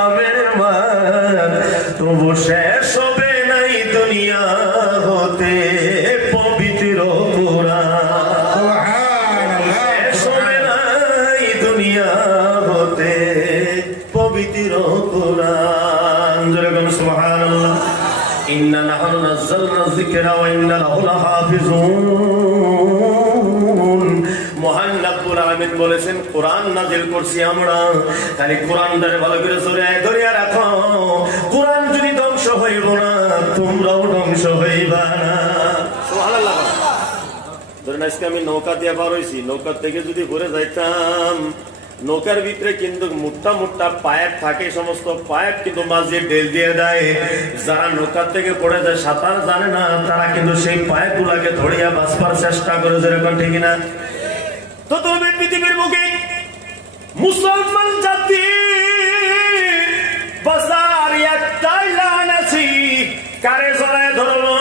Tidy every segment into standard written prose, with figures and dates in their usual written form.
নামের মান, তবু শেষ হবে নাই দুনিয়া হতে পবিত্র কোরআন, শেষ হবে নাই দুনিয়া হতে পবিত্র কোরআন। যেরকম সুবহানাল্লাহ। ইন্না নাহনু নাযালনা যিকরা ওয়া ইন্না লাহু লাহাফিজুন। মহান রব্বুল আলামিন বলেছেন কোরআন নাযিল করছি আমরা, খালি কোরআনটারে ভালো করে ধরে রাখো। কোরআন যদি ধ্বংস হইব না, তোমরাও ধ্বংস হইবা না। সুবহানাল্লাহ। ধরেন আজকে আমি নৌকা দিয়ে পার হইছি, নৌকা থেকে যদি ঘুরে যাইতাম, নৌকার ভিতরে কিন্তু মোটা মোটা পাইপ থাকে, সমস্ত পাইপ কিন্তু মাঝে ঢেল দিয়ে দেয়। যারা নৌকার থেকে পড়ে যায়, সাঁতার জানে না, তারা কিন্তু সেই পাইপ গুলাকে ধরিয়া বাঁচবার চেষ্টা করে। যেরকম ঠিক না? তো তবে পৃথিবীর বুকে মুসলমান জাতি বাজার একটাই লাইন আছে, কারে জড়ায় ধরলো?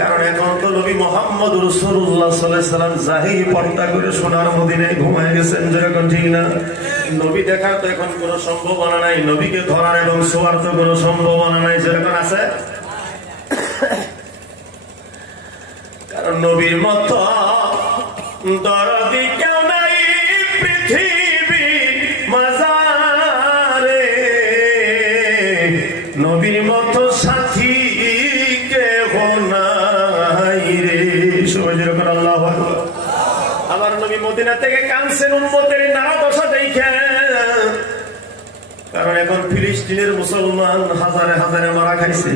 কারণ এখন তো নবী মুহাম্মদ রাসূলুল্লাহ সাল্লাল্লাহু আলাইহি ওয়াসাল্লাম জাহি পর্দা করে সোনার মদিনায় ঘুমায় গেছেন। যেরকম ঠিক না? নবী দেখার তো এখন কোনো সম্ভাবনা নাই, নবীকে ধরার এবং ছোঁয়ার তো কোনো সম্ভাবনা নাই। যেরকম আছে, কারণ নবীর মতো দরদি কেউ নাই পৃথিবী মাঝারে, নবীর মতো সাথী কেহ নাই রে। সবাই যেরকম আল্লাহু আকবার। আমার নবী মদিনা থেকে কানছেন উম্মতের নানা দশা দেখে, কারণ এখন ফিলিস্তিনের মুসলমান হাজারে হাজারে মারা খাইছে,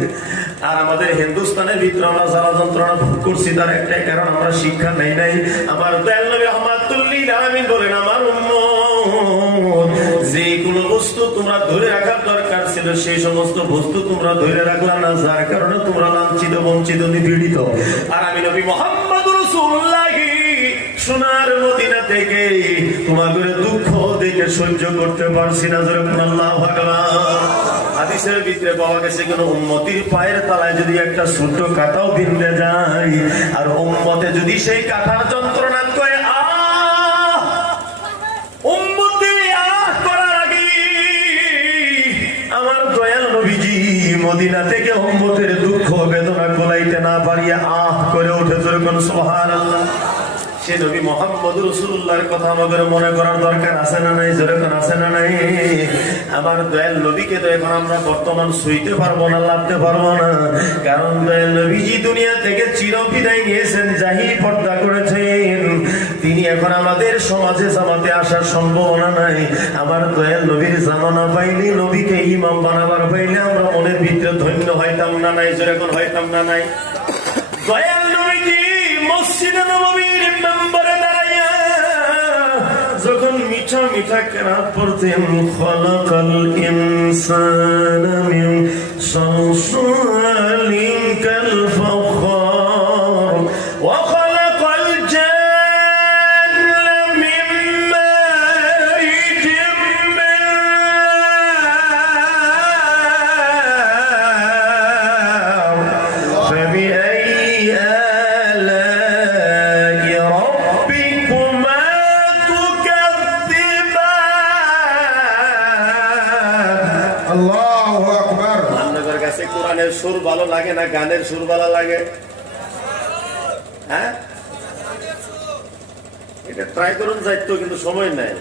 আর আমাদের হিন্দুস্তানের ভিতরে আমরা যারা যন্ত্রণা ভোগ করছি তার একটাই কারণ, আমরা শিক্ষা নেই নাই। আমার দয়াল নবী রাহমাতুল লিল আলামিন বলেন, আমার উম্মত যে কোনো বস্তু তোমরা ধরে রাখার দরকার ছিল, সেই সমস্ত বস্তু তোমরা ধরে রাখলা না, যার কারণে তোমরা লাঞ্ছিত, বঞ্চিত, নিপীড়িত। আর আমি নবী মুহাম্মদ রাসূলুল্লাহ সোনার মদিনা থেকে তোমাদের দুঃখ দেখে সহ্য করতে পারছি না। যেরকম আল্লাহু আকবার। হাদিসের ভিতরে পাওয়া গেছে, কোন উম্মতির পায়ের তলায় যদি একটা ছোট কাঁটাও বিঁধে যায়, আর উম্মতে যদি সেই কাঁটার যন্ত্রণা করে উম্মতে করার আগে আমার দয়াল নবীজি মদিনা থেকে উম্মতের দুঃখ বেদনা কোলাইতে না পারিয়া করে উঠে। যেরকম সুবহানাল্লাহ। সে নবী মুহাম্মদ রাসূলুল্লাহর কথা আমাদের মনে করার দরকার আছে না নাই? যেরকম আছে না নাই? আমার দয়াল নবীকে তো এখন আমরা বর্তমান সইতে পারবো না, লাভতে পারবো না, কারণ দয়াল নবীজি দুনিয়া থেকে চিরবিদায় নিয়েছেন, জাহি পর্দা করেছেন। তিনি এখন আমাদের সমাজে জামাতে আসার সম্ভাবনা নাই। আমার দয়াল নবীর জামানা পাইলে, নবীকে ইমাম বানাবার পাইলে আমরা মনের ভিতরে ধন্য হইতাম না নাই? যেরকম হইতাম না নাই? দয়াল নবীজি মসজিদে নববীর মেম্বারে দাঁড়াইয়া যখন মিঠা মিঠা কেরাত পড়তেন, খলাকাল ইনসানা মিন সালসালিন কাল ফাখার ওয়া খলাকাল জান্না মিন মারিজিম মিন নার ফাবিআইয়ি আলা'i রাব্বিকুমা তুকাযযিবান। আল্লাহু আকবার। আপনাদের কাছে কোরআনের সুর ভালো লাগে না গানের সুর ভালো লাগে? হ্যাঁ, এটা ট্রাই করুন যাইতো, কিন্তু সময় নাই।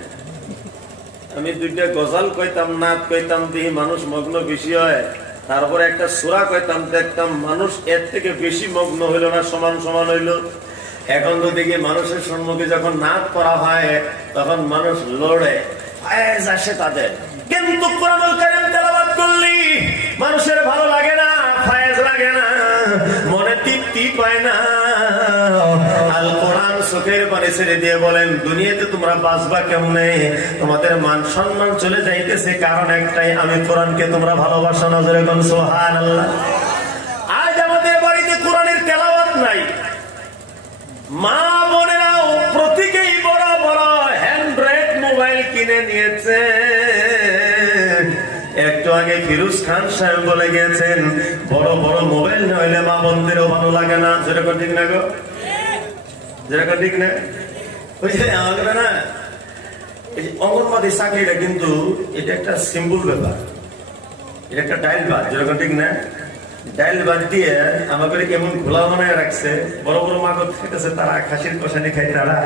আমি দুইটা গজল কইতাম, নাচ কইতাম, দেখি মানুষ মগ্ন বেশি হয়, তারপরে একটা সূরা কইতাম, দেখতাম মানুষ এর থেকে বেশি মগ্ন হইল না, সমান সমান হইল। এখন তো দেখি মানুষের সম্মুখে যখন নাচ করা হয় তখন মানুষ লড়ে, ফায়েজ আসে তাদের। কিন্তু কোরআনুল কারীম তেলাওয়াত করলি মানুষের ভালো লাগে না, ফায়েজ লাগে না, মনে তৃপ্তি পায় না। আল কোরআন চোখের পানি ছেড়ে দিয়ে বলেন, দুনিয়াতে তোমরা বাঁচবা কেমনে? তোমাদের মান সম্মান চলে যাইতেছে, কারণ একটাই, আমি কোরআনকে তোমরা ভালোবাসো না। যেরকম সুবহানাল্লাহ। আজ আমাদের বাড়িতে কোরআনের তেলাওয়াত নাই। মা বোনেরাও প্রত্যেকেই বড় বড় হ্যান্ড্রেড মোবাইল কিনে নিয়েছে। একটু আগে ফিরোজ খান সাহেব বলে গেছেন, বড় বড় মোবাইল না হইলে মা বোনদেরও ভালো লাগে না। যেরকম ঠিক না গো? যেরকম ঠিক না? ওই যে আমাদের না এই অঙ্গনবাদী চাকরিটা কিন্তু এটা একটা সিম্পল ব্যাপার, এটা একটা ডাইল বাদ, যেরকম ঠিক না? ডাইল বাদ দিয়ে আমাকে এমন ঘোলা বানায় রাখছে, বড় বড় মাগর খাইতেছে তারা, খাসির কষানি খাই তারা,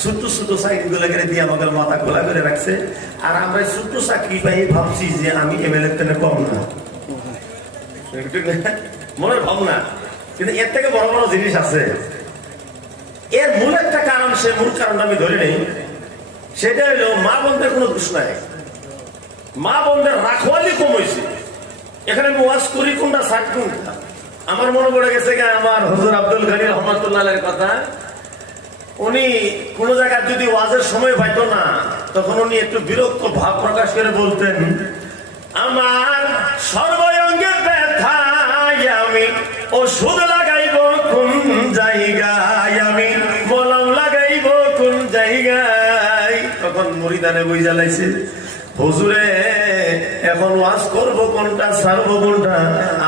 ছোট্ট ছোট্ট চাকরি গুলা করে দিয়ে আমাকে মাথা খোলা করে রাখছে। আর আমরা ছোট্ট চাকরি পাই ভাবছি যে আমি এমএলএ থেকে কম না, মনের ভাবনা। কিন্তু এর থেকে বড় বড় জিনিস আছে। এর মূল একটা কারণ, সে মূল কারণটা আমি ধরে নেই, সেটা হলো মা বোনদের কোনো দোষ নাই, মা বোনদের রাখওয়ালি কম হয়েছে। এখানে আমি ওয়াজ করি কোনটা সাত কোনটা, আমার মনে পড়ে গেছে আমার হুজুর আব্দুল গনি রহমাতুল্লাহের কথা। উনি কোন জায়গায় যদি ওয়াজের সময় পাইতো না, তখন উনি একটু বিরক্ত ভাব প্রকাশ করে বলতেন, আমার সর্বঙ্গে ব্যথায় আমি ওষুধ লাগাইব কোন জায়গায়, আমি মলম লাগাইব কোন জায়গায়। তখন মুরিদানে বই জ্বালাইছে, হুজুরে এখন ওয়াজ করবো কোনটা, ছাড়বো কোনটা,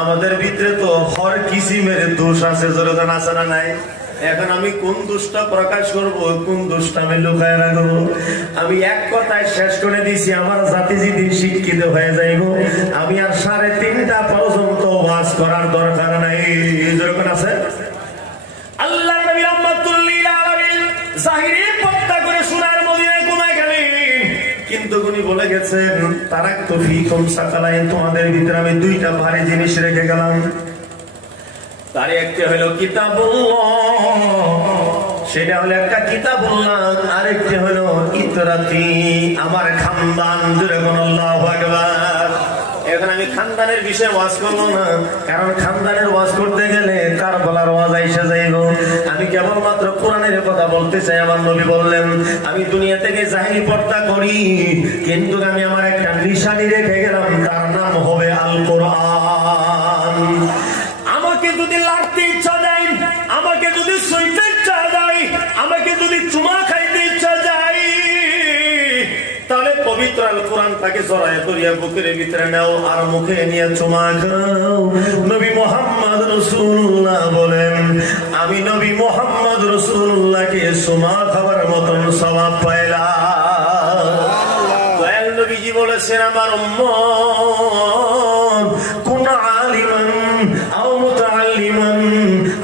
আমাদের ভিতরে তো হর কিসিমের দোষ আছে, যেরকম আছে না নাই? এখন আমি কোন দোষটা প্রকাশ করব, কোন দোষটা আমি লুকায় রাখবো? আমি এক কথায় শেষ করে দিছি, আমার জাতি যেদিন শিক্ষিত হয়ে যাইব, আমি আর 3:30 পর্যন্ত ওয়াজ করার দরকার নাই, যেরকম আছে। আল্লাহ নবী রাহমাতুল লিল আলামিন জাহিরি পর্দা করে সোনার মদিনায় ঘুমায় গেলেন, কিন্তু উনি বলে গেছেন, তারাকতু ফীকুম সাকালাইন, তোমাদের ভিতরে আমি 2টা ভারী জিনিস রেখে গেলাম। তার একটা হলো কিতাবুল্লাহ, সেটা হলো একটা কিতাবুল্লাহ, আরেকটা হলো ইতরাতি, আমার খানদান। জোরে বলুন আল্লাহু আকবার। এখন আমি খানদানের বিষয়ে ওয়াজ করবো না, কারণ খানদানের ওয়াজ করতে গেলে কারবালার ওয়াজ আইসা যাইব। আমি কেবলমাত্র কোরআনের কথা বলতে চাই। আমার নবী বললেন, আমি দুনিয়া থেকে জাহিরি পর্দা করি, কিন্তু আমি আমার একটা নিশানি রেখে গেলাম, তার নাম হবে আল কোরআন। আমাকে যদি লাড়তে ইচ্ছা যায়, আমাকে যদি সইতে ইচ্ছা যায়, আমাকে যদি চুমা খাইতে ইচ্ছা যায়, তাহলে পবিত্র আল কোরআনটাকে জড়ায় ধরিয়া বুকের ভিতরে নাও আর মুখে নিয়ে চুমা খাও। নবী মুহাম্মদ রাসূলুল্লাহ বলেন, আমি নবী মুহাম্মদ রাসূলুল্লাহকে চুমা খাবার মতন সওয়াব পাইলাম। দয়াল নবীজি বলেছেন, আমার উম্মত কুন আলিমান আও মুতাআল্লিমান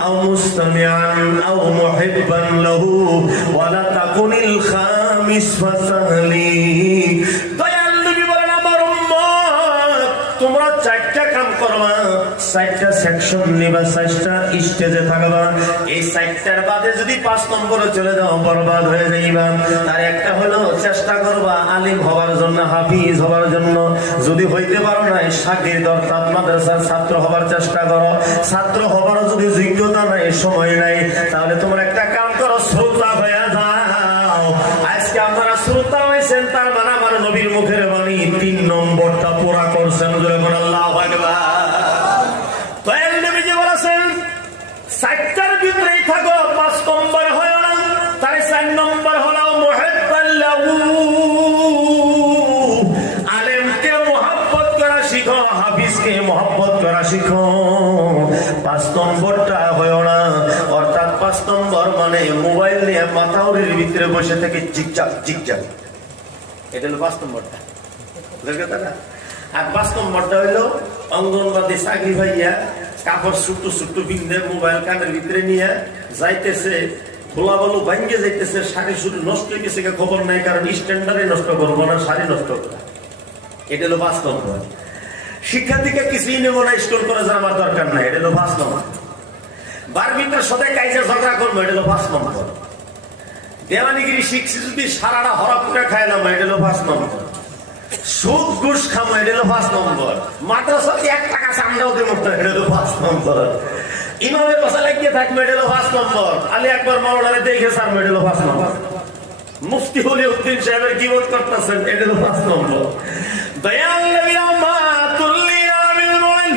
আও মুস্তামিআন আও মুহিব্বান লাহু ওয়া লা তাকুনিল খামিস ফাসালি। দয়াল নবী বলেন, আমার উম্মত তোমরা 4টা কাম করবা, 4টা সেকশন নিবা, 4টা স্টেজে থাকবা। এই 4টার বাদে যদি 5 নম্বরে চলে যাও, বরবাদ হয়ে যাইবা। তার একটা হলো চেষ্টা করবা আলিম হওয়ার জন্য, হাফিজ হওয়ার জন্য। যদি হইতে পারো না, শাগির্দ অর্থাৎ মাদ্রাসার ছাত্র হবার চেষ্টা করো। ছাত্র হবার যদি যোগ্যতা নাই, সময় নাই, তাহলে তোমরা একটা কাম করো, শ্রোতা হয়ে যাও। আজকে আপনারা শ্রোতা হয়েছেন, তার মানে আমার নবীর মুখের বাণী 3 নম্বরটা পুরা করছেন। যখন আল্লাহু আকবার। দয়াল নবীজি বলেছেন, 4টার ভিতরেই থাকো, 5 নম্বর হয় না। তাই 4 নম্বর হলো মুহিব্বান লাহু, আলেমকে মুহাব্বত করা শিখো, হাফিজকে মুহাব্বত করা শিখো। 5 নম্বরটা হয় না, অর্থাৎ 5 নম্বর মানে মোবাইল নিয়ে মাথাউরির ভিতরে বসে থেকে চিকচাক চিকচাক, এটা হলো 5 নম্বরটা। আর 5 নম্বরটা হইলো অঙ্গনবাদী চাকরি ভাইয়া কাপড় ছুট্টু ছুট্টু পিন্ধে মোবাইল কানের ভিতরে নিয়ে যাইতেছে, খোলা বালু ভাঙ্গে যাইতেছে, শাড়ি শুরু নষ্ট হয়ে গেছে, খবর নাই, কারণ স্ট্যান্ডার্ডে নষ্ট করবো না, শাড়ি নষ্ট করা। এটা হলো 5 নম্বর। শিক্ষার্থীকে কিছুই নেব না, স্কুল কলেজের আমার দরকার নাই, এটা হলো 5 নম্বর। বারবিটার সাথে কাইজা ঝগড়া করবো, এটা হলো 5 নম্বর। দেওয়ানিগিরি শিখছি যদি সারাটা হরপ করে খাইলাম, এটা হলো 5 নম্বর। সুদ ঘুষ খামো, এটা হলো 5 নম্বর। মাদ্রাসাতে 1 টাকা চান্দাও দেবো, এটা হলো 5 নম্বর। ইমামের পাশে লাগিয়ে থাকবো, এটা হলো 5 নম্বর। আলী একবার মাওলানা দেখে সারবো, এটা হলো 5 নম্বর। মুফতি হলিউদ্দিন সাহেবের গীবত করতেছেন, এটা হলো 5 নম্বর। দয়াল নবী রাহমাতুল লিল আলামিন বলেন,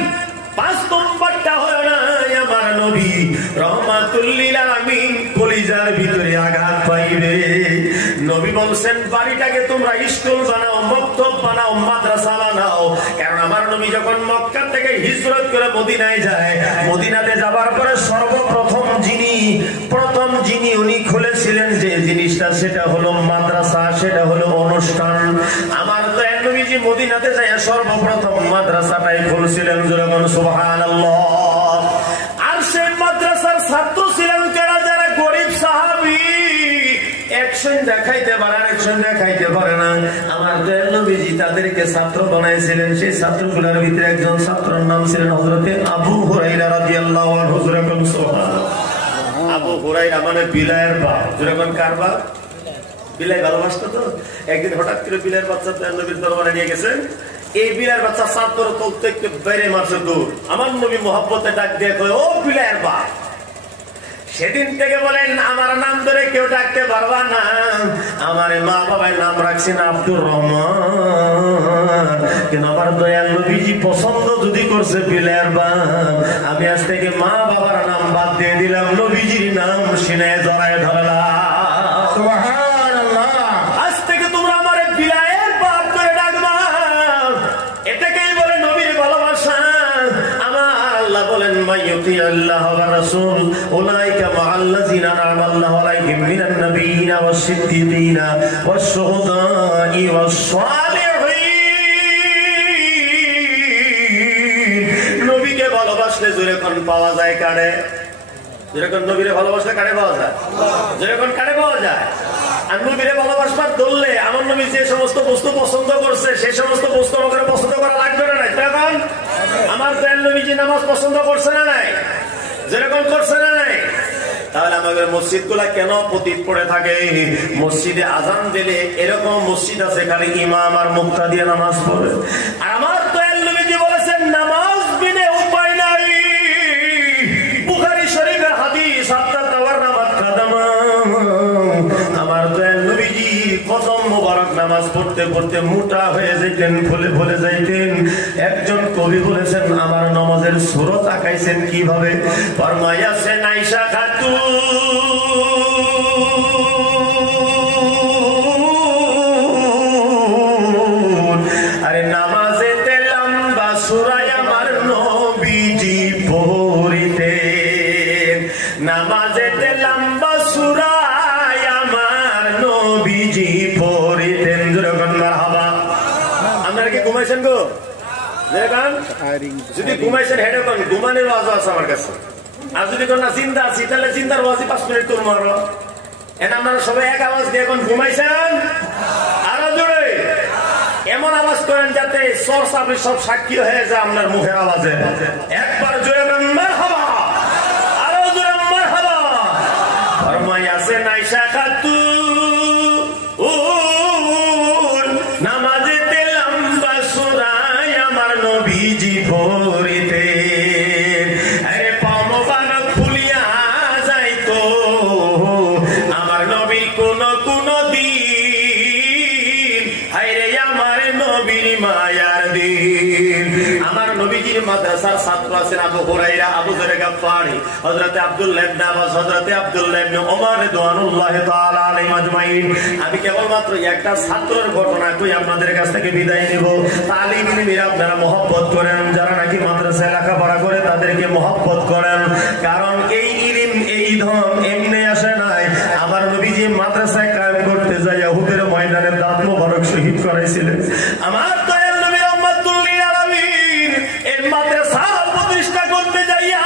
5 নম্বরটা হলো না, আমার নবী রাহমাতুল লিল আলামিন কলিজার ভিতরে আঘাত পাইবে। নবী বলছেন, বাড়িটাকে তোমরা স্কুল বানাও, মক্তব বানাও, মাদ্রাসা বানাও। বানাও। কারণ আমার নবী যখন মক্কা থেকে হিজরত করে মদিনায় যায়, মদিনাতে যাবার পরে সর্বপ্রথম যিনি উনি খুলেছিলেন যে জিনিসটা, সেটা হলো মাদ্রাসা, সেটা হলো অনুষ্ঠান। আমার তো নবীজি মদিনাতে যায় সর্বপ্রথম মাদ্রাসাটাই খুলছিলেন। যখন সুবহানাল্লাহ। আর সেই মাদ্রাসার ছাত্র ছিলেন যারা যারা গরিব সাহাবী, একশন দেখাইতে পারে না, একশন দেখাইতে পারে না। আমার দয়াল নবীজি তাদেরকে ছাত্র বানাইছিলেন। সেই ছাত্রগুলোর ভিতরে একজন ছাত্রের নাম ছিলেন হযরতে আবু হুরায়রা রাদিয়াল্লাহু আনহু। সুবহানাল্লাহ। আবু হুরায়রা মানে বিলায়ের বাপ। যখন কার বাপ? বিলাই ভালোবাসতো তো। একদিন হঠাৎ করে বিলায়ের বাচ্চা দয়াল নবীর দরবারে নিয়ে গেছেন। এই বিলায়ের বাচ্চা ছাত্র তুলতে একটু বাইরে মারছে দূর। আমার নবী মহব্বতে ডাক দিয়ে কয়, ও বিলায়ের বাপ। সেদিন থেকে বলেন আমার নাম ধরে কেউ ডাকতে পারবা না। আমার মা বাবাই নাম রাখছেন আব্দুর রহমান, কিন্তু আমার দয়াল নবীজি পছন্দ যদি করছে বিলায়ের বাপ, আমি আজ থেকে মা বাবার নাম বাদ দিয়ে দিলাম, নবীজির নাম সিনায় জড়ায় ধরলাম। সুবহানাল্লাহ। আজ থেকে তোমরা আমার বিলায়ের বাপ করে ডাকবা। এটাকেই বলে নবীর ভালোবাসা। আল্লাহ বলেন মাইয়ুতি আল্লাহ ওয়া রাসূল উলাইকা মাআল্লাযিনা আনআমা আল্লাহু আলাইহিম মিনান নাবিয়িনা ওয়াস সিদ্দিকিনা ওয়াস শুহাদাই ওয়াস সালিহিন। নবীকে ভালোবাসলে যেরকম পাওয়া যায় কারে, যেরকম নবীরে ভালোবাসলে কারে পাওয়া যায়, যেরকম কারে পাওয়া যায়। আর নবীরে ভালোবাসবার ধরলে আমার নবী যে সমস্ত বস্তু পছন্দ করছে সেই সমস্ত বস্তু আমাদের পছন্দ করা লাগবে না। তখন আমার দয়াল নবীজি নামাজ পছন্দ করছে না নাই, যেরকম করছে না নাই। তাহলে আমাদের মসজিদ গুলা কেন পতিত পড়ে থাকে? মসজিদে আজান দিলে এরকম মসজিদ আছে খালি ইমাম আর মুক্তা দিয়ে নামাজ পড়ে। আর আমার দয়াল নবীজি বলেছেন নামাজ বিনে উপায় নাই। বুখারী শরীফের হাদিস আমার দয়াল নবীজি কদম মোবারক নামাজ পড়তে পড়তে মোটা হয়ে যাইতেন, ভুলে যাইতেন। একজন কবি বলেছেন আমার নামাজের সুরত আঁকাইছেন কিভাবে। ফরমায়াছেন আয়েশা খাতুন আরে নামাজেতে লম্বা সূরায় আমার নবীজি পড়িতেন, নামাজেতে লম্বা সূরায় আমার নবীজি পড়িতেন। যখন মারহাবা। আপনারা কি ঘুমাইছেন গো? যদি ঘুমাইছেন হেডে কোন ঘুমানোর ওয়াজ আছে আমার কাছে। আর যদি কোন চিন্তা আছি তাহলে চিন্তার ওয়াজি 5 মিনিট তোর মারো। এখন আপনারা সবাই এক আওয়াজ দিয়ে এখন ঘুমাইছেন, আরো জোরে এমন আওয়াজ করেন যাতে সোর্স আপনি সব সাক্ষী হয়ে যায় আপনার মুখের আওয়াজে। একবার জোরে মারহাবা, আরো জোরে মারহাবা। ফরমাইয়াছেন আয়েশা খাতুন নামাজেতে লম্বা সূরায় আমার নবীজি পড়িতেন। আরে পা মোবারক ফুলিয়া যাইতো আমার নবীর কোন দিন। হায়রে আমার নবীর মায়ার দিন। আমার নবীজির মাদ্রাসার ছাত্র আছেন আবু হুরায়রা, আবু যর গাফফারি, হযরতে আব্দুল্লাহ ইবনে আব্বাস, হযরতে আব্দুল্লাহ ইবনে ওমর রাদিয়াল্লাহু তাআলা আলাইহিম আজমাইন। আমি কেবলমাত্র একটা ছাত্রের ঘটনা কই আপনাদের কাছ থেকে বিদায় নেব। তালিম ইলমিরা আপনারা মহব্বত করেন, যারা নাকি মাদ্রাসায় লেখাপড়া করে তাদেরকে মহব্বত করেন। কারণ এই ইলম এই ধন এমনি আসে নাই। আমার নবীজি মাদ্রাসায় কায়েম করতে যায় উহুদের ময়দানে দাঁত মোবারক শহীদ করাইছিলেন। আমার দয়াল নবী রাহমাতুল লিল আলামিন এই মাদ্রাসা প্রতিষ্ঠা করতে যাইয়া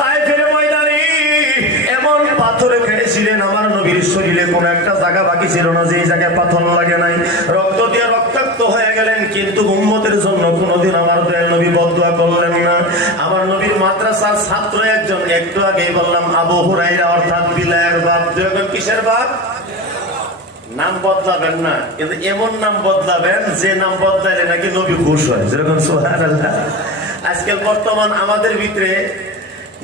তায়েফের ময়দানে এমন পাথরে খেয়েছিলেন আমার নবীর শরীরে কোন একটা জায়গা বাকি ছিল না যে জায়গায় পাথর লাগে নাই। রক্ত দিয়ে রক্তাক্ত হয়ে গেলেন, কিন্তু উম্মতের জন্য কোনোদিন আমার দয়াল নবী বদদুয়া করলেন না। আমার নবীর মাদ্রাসার ছাত্র একজন, একটু আগেই বললাম আবু হুরায়রা, অর্থাৎ বিলায়ের বাপ। যেরকম কিসের বাপ? নাম বদলাবেন না, কিন্তু এমন নাম বদলাবেন যে নাম বদলাইলে নাকি নবী খুশ হয়। যেরকম সুবহানাল্লাহ। আজকাল বর্তমান আমাদের ভিতরে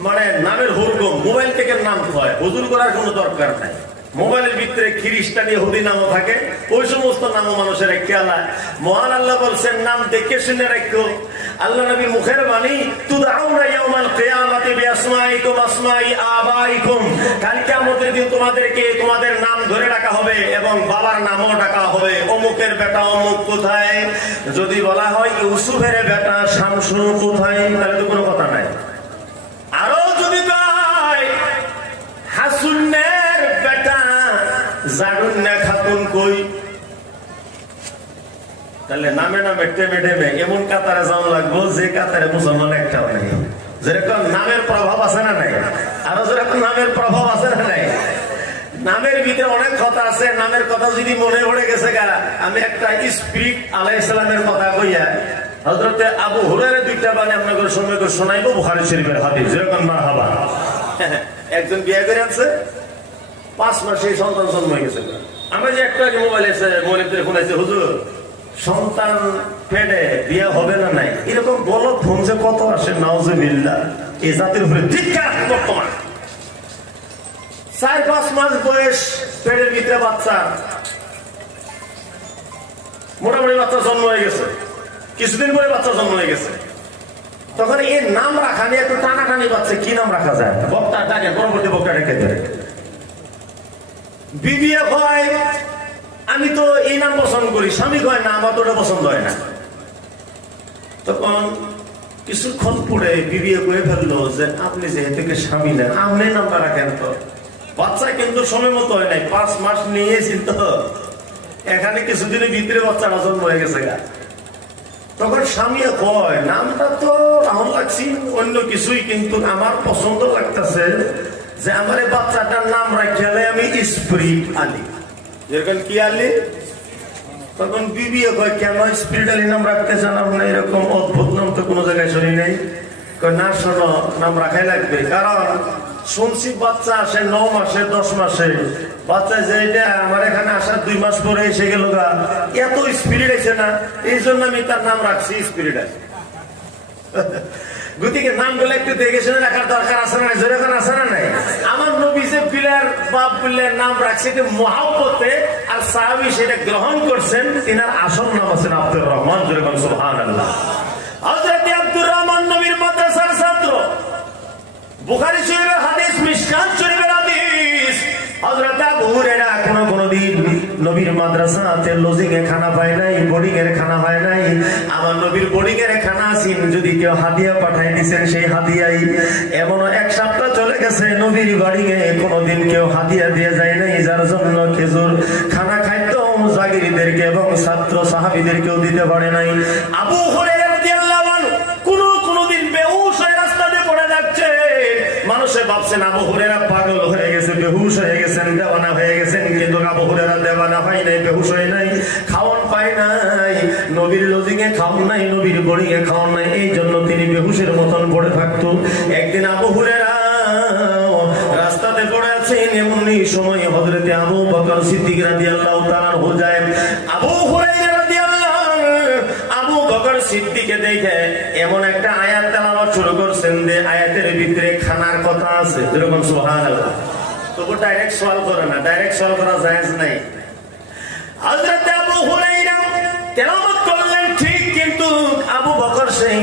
মানে নামের হুরকম, মোবাইল থেকে নাম হয়, হুজুর করার কোনো দরকার নাই। মোবাইলের ভিতরে খ্রিস্টান ইহুদি নামও থাকে, ওই সমস্ত নামও মানুষের খেয়ালা। মহান আল্লাহ বলছেন নাম দেখে শুনে রাখো। আল্লাহ নবীর মুখের বাণী, তুদআউনা ইয়াউমাল কিয়ামাতি বিআসমাইকুম আসমাই আবাইকুম, কাল কিয়ামতের দিন তোমাদেরকে তোমাদের নাম ধরে ডাকা হবে এবং বাবার নামও ডাকা হবে। অমুকের বেটা অমুক কোথায়, যদি বলা হয় ইউসুফের বেটা শামসু কোথায়, তাহলে তো কোনো কথা নাই। আরো যদি কয় হাসুনের বেটা জাগুন্না খাতুন কই, তাহলে নামে নামে টেমে টেমে এমন কাতারে যাওয়া লাগবো যে কাতারে মুসলমান একটাও নেই। যেরকম নামের প্রভাব আছে না নাই, আরো যেরকম নামের প্রভাব আছে না নাই। নামের ভিতরে অনেক কথা আছে, নামের কথা যদি মনে পড়ে গেছে গা, আমি একটা স্পিরিট আলাইহিস সালামের কথা কইয়া হযরতে আবু হুরায়রা দুইটা বাণী আপনাদের সময় করে শোনাইবো, বুখারী শরীফের হাদিস। যেরকম মারহাবা, একজন বিয়ে করে আনছে, 5 মাসে সন্তান জন্ম হয়ে গেছে। আমরা যে একটা মোবাইল এসে মোবাইলের ফোন আছে, হুজুর সন্তান পেটে বিয়ে হবে না নাই, এরকম গলত ফোন যে কত আসে, নাউজুবিল্লাহ। এই জাতির উপরে ধিক্কার। বর্তমান 4-5 মাস বয়স, পেটের ভিতরে বাচ্চা, মোটামুটি বাচ্চা জন্ম হয়ে গেছে, কিছুদিন পরে বাচ্চা জন্ম হয়ে গেছে। তখন এই নাম রাখা নিয়ে একটু টানাটানি পাচ্ছে, কি নাম রাখা যায়। বক্তা ডাকে, পরবর্তী বক্তা ডেকে দেয়। বিবি হয় আমি তো এই নাম পছন্দ করি, স্বামী কয় না আমার তো ওটা পছন্দ হয় না। তখন কিছুক্ষণ পরে বিবি করে ফেললো যে আপনি যেহেতু স্বামী নেন, আপনি নামটা রাখেন। তো বাচ্চা কিন্তু সময় মতো হয় নাই, 5 মাস নিয়েছি, তো এখানে কিছুদিনের ভিতরে বাচ্চাটা জন্ম হয়ে গেছে গা। তখন স্বামী কয় নামটা তো রাহুল লাগছি অন্য কিছুই, কিন্তু আমার পছন্দ লাগতেছে যে আমার এই বাচ্চাটার নাম রাখিয়ালে আমি স্পিরিট আলী। যেরকম কি আলী? তখন বিবি কয় কেন স্পিরিট আলী নাম রাখতে চান আপনি? এরকম অদ্ভুত নাম তো কোনো জায়গায় শুনি নাই। না শোনো, নাম রাখাই লাগবে, কারণ শুনছি বাচ্চা আসে 9 মাসে 10 মাসে, বাচ্চা যে এটা আমার এখানে আসার 2 মাস পরে এসে গেল গা, এত স্পিরিট আছে না, এই জন্য আমি তার নাম রাখছি স্পিরিট আছে। গতিকে নামগুলো একটু দেখে শুনে রাখার দরকার আছে না, যেরকম আছে না নাই। আমার নবী যে পিলার বাপ পিলার নাম রাখছে মহব্বতে, আর সাহাবী সেটা গ্রহণ করছেন। তিনার আসল নাম আছেন আব্দুর রহমান। যেরকম সুবহানাল্লাহ। হযরত আব্দুর রহমান নবীর মাদ্রাসার ছাত্র। বুখারী শরীফের হাদিস, মিশকাত শরীফের হাদিস। হযরত আবু হুরায়রা কোনদিন নবীর মাদ্রাসাতে লজিং এ খানা পায় নাই, বোর্ডিং এর খানা হয় নাই। আমার নবীর বোর্ডিং এর খানা আছেন, যদি কেউ হাদিয়া পাঠায় দিয়েছেন সেই হাদিয়াই। এমন 1 সপ্তাহ চলে গেছে নবীর বাড়ি কোনদিন কেউ হাদিয়া দিয়ে যায় নাই, যার জন্য খেজুর খানা খাইতো জাগিরীদেরকে এবং ছাত্র সাহাবীদেরকেও দিতে পারে নাই। আবু হুরায়রা রাদিয়াল্লাহু আনহু কোনদিন বেহুশ হয়ে রাস্তাতে পড়ে যাচ্ছে, মানুষে ভাবছেন আবু হুরায়রা পাগল হয়ে গেছে, বেহুশ হয়ে গেছেন, দেওয়ানা হয়ে গেছেন। কিন্তু আবু হুরায়রা দেওয়ানা হয় নাই, বেহুশ হয় নাই, খাওয়ান পায় নাই, নবীর লজিং এ খাওয়ান নাই, নবীর বোর্ডিং এ খাওয়ান নাই, এই জন্য তিনি বেহুশের মতন পড়ে থাকতো। একদিন আবু হুরায়রা রাস্তাতে পড়ে আছেন, এমনই সময় হযরতে আবু বকর সিদ্দিক রাদিয়াল্লাহু তাআলা আনহু যায়। আবু হুরায়রা আবু বকর সিদ্দিককে দেখে এমন একটা আয়াত তেলাওয়াত শুরু করছেন যে আয়াতের ভিতরে খানার কথা আছে। যেরকম সুবহানাল্লাহ। তবু ডাইরেক্ট সওয়াল করে না, ডাইরেক্ট সওয়াল করা জায়েজ নাই। হযরত আবু হুরায়রা তেলাওয়াত করলেন ঠিক, কিন্তু আবু বকর সেই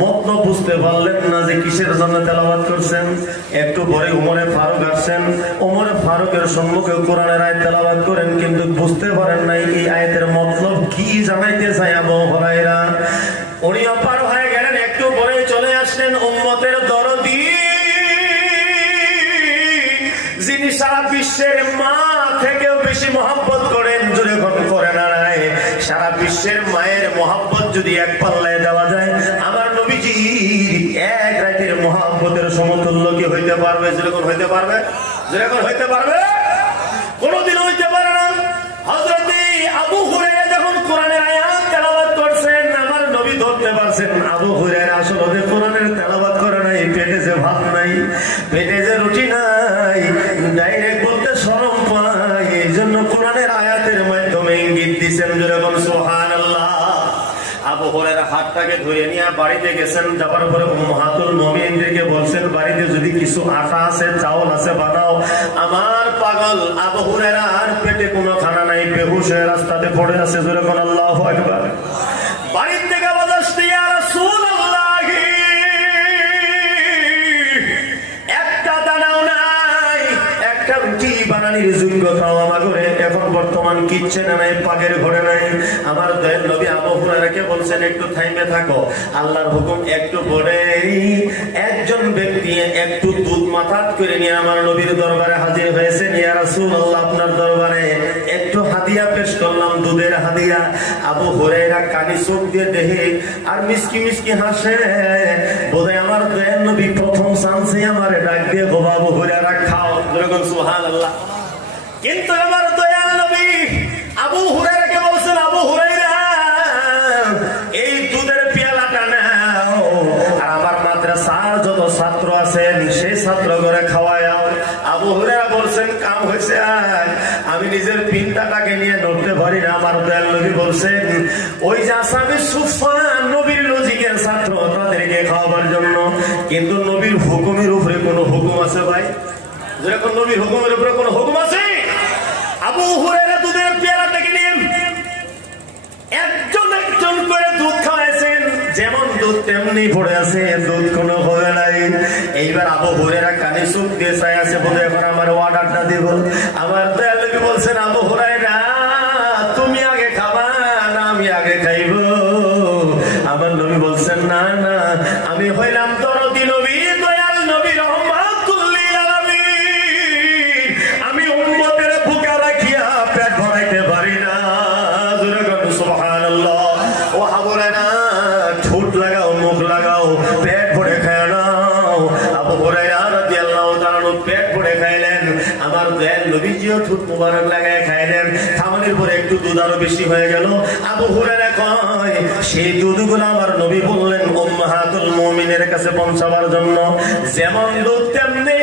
মতলব বুঝতে পারলেন না যে কিসের জন্য তেলাওয়াত করছেন। একটু পরে ওমরে ফারুক আসছেন, ওমরে ফারুকের সম্মুখে কোরআনের আয়াত তেলাওয়াত করেন, কিন্তু বুঝতে পারেন নাই এই আয়াতের মতলব কি জানাইতে চায় আবু হুরায়রা। উনি অপার হয়ে গেলেন, একটু পরে চলে আসলেন উম্মতের দরদি, যিনি সারা বিশ্বের মা থেকেও বেশি মহব্বত করেন। জোরে করে না রায়, সারা বিশ্বের মায়ের মহব্বত যদি এক পাল্লায় দেওয়া যায়, আমার নবীজির 1 রাতের মহব্বতের সমতুল্য কি হইতে পারবে? যেরকম হইতে পারবে, যেরকম হইতে পারবে, কোনদিন হইতে পারে না। হযরত আবু হুরায়রা যখন কোরআনের আয়াত তেলাওয়াত করছেন, আমার নবী ধরতে পারছেন আবু হুরায়রা আসলে কোরআনের তেলাওয়াত করে নাই, পেটে যে ভাত নাই, পেটে যে রুটি নাই, ডাইরেক্ট বলতে শরম পায়, এই জন্য কোরআনের আয়াতের মাধ্যমে ইঙ্গিত দিচ্ছেন। যেরকম সুবহানাল্লাহ। আবু হুরায়রা হাঁটতে হাতটাকে ধরে নিয়ে বাড়িতে গেছেন। যাবার পরে উম্মাহাতুল মুমিনদেরকে বলছেন, বাড়িতে যদি কিছু আটা আছে, চাউল আছে, বানাও। আমার পাগল আবু হুরায়রার পেটে কোনো খানা নাই, বেহুশ হয়ে রাস্তাতে পড়ে আছে। জোরে কোন আল্লাহু আকবার। বাড়ির থেকে আওয়াজ আসছে, ইয়া রাসূলুল্লাহ, একটা দানাও নাই, একটা রুটি বানানির যোগ্যতাও আমার ঘরে এখন বর্তমান কিচ্ছেন নাই, পাগের ঘরে নাই। আমার দয়াল নবী আবু হুরায়রাকে বলছেন, একটু থাইমে থাকো, আল্লাহর হুকুম। একটু পরে একজন ব্যক্তি একটু দুধ মাথাত করে নিয়ে আমার নবীর দরবারে হাজির হয়েছেন। ইয়া রাসূলুল্লাহ, আপনার দরবারে একটু হাদিয়া পেশ করলাম, দুধের হাদিয়া। আবু হুরায়রা কানি চোখ দিয়ে দেখে আর মিসকি মিসকি হাসে। বোধহয় আমার দয়াল নবী প্রথম চান্সে আমারে ডাক দিয়ে, গো আবু হুরায়রা খাও। যেরকম সুবহানাল্লাহ। কিন্তু আমার দয়াল নবী আবু হুরায়রাকে বলছেন, আবু হুরায়রা, এই দুধের পেয়ালাটা নাও, আর আমার মাদ্রাসার যত ছাত্র আছেন সেই ছাত্র করে খাওয়াও। আবু হুরায়রা বলছেন, কাম হয়েছে, আমি নিজের পিনটাকে নিয়ে নড়তে পারি না। আমার দয়াল নবী বলছেন, ওই যে আসামে সুফান নবীর লজিকের ছাত্র, তাদেরকে খাওয়াবার জন্য। কিন্তু নবীর হুকুমের উপরে কোনো হুকুম আছে ভাই? যেরকম নবীর হুকুমের উপরে কোনো হুকুম আছে? আবু হুরায়রা দুধের পেয়ালাটাকে নিয়ে একজন একজন করে দুধ খাওয়াইছেন, যেমন দুধ তেমনি পড়ে আছে, দুধ কোনো হবে নাই। এইবার আবু হুরায়রা কানে চোখ দিয়ে চাই আছে, বলে এখন আমার অর্ডারটা দেব। আমার দয়াল নবী বলছেন, আবু হুরায়রা, তুমি আগে খাবা না আমি আগে খাইব? আমার নবী বলছেন, না না, আমি হইলাম দরদি নবী, দয়াল নবী, রহমাতুল লিল আলামিন, আমি উম্মতের বুকে রাখিয়া পেট ভরাইতে পারি না। জোরে বলো সুবহানাল্লাহ। ও আবু হুরায়রা, ঠোঁট লাগাও, মুখ লাগাও, পেট ভরে খায় নাও। আবু হুরায়রা রাদিয়াল্লাহু তাআলা পেট ভরে খাইলেন। আমার দয়াল নবীজিও ঠোঁট মুবারক লাগায় খাইলেন। খাওয়ানোর পরে একটু দুধ আরো বেশি হয়ে গেল। আবু হুরায়রা কয়, সেই দুধগুলো আমার নবী বললেন উম্মাহাতুল মুমিনের কাছে পৌঁছাবার জন্য। যেমন দুধ তেমনি